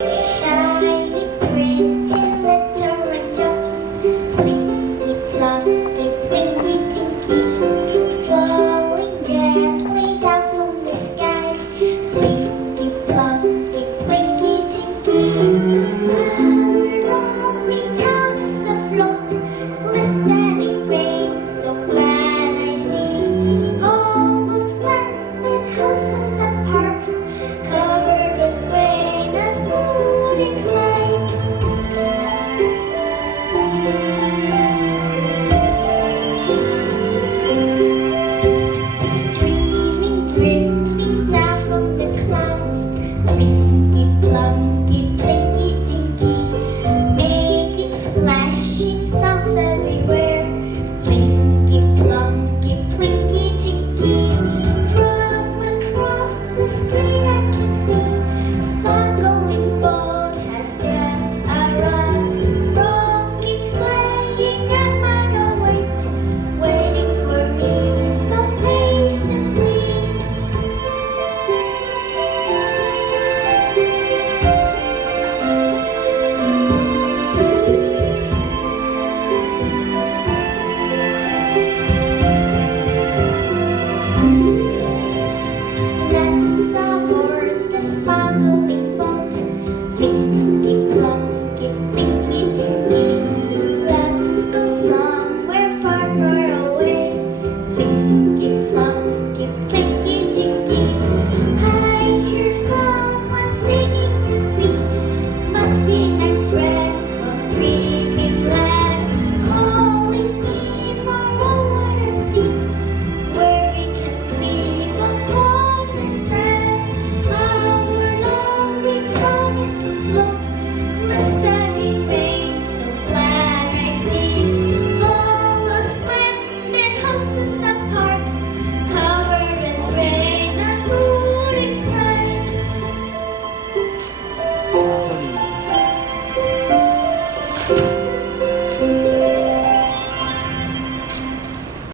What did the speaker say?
Shiny, pretty little raindrops, blinky, plonky, blinky, tinky, falling gently down from the sky. Blinky, plonky, blinky, tinky. Our lovely town is afloat, glistening rain. So glad I see all those splendid houses and parks covered with rain. A soothing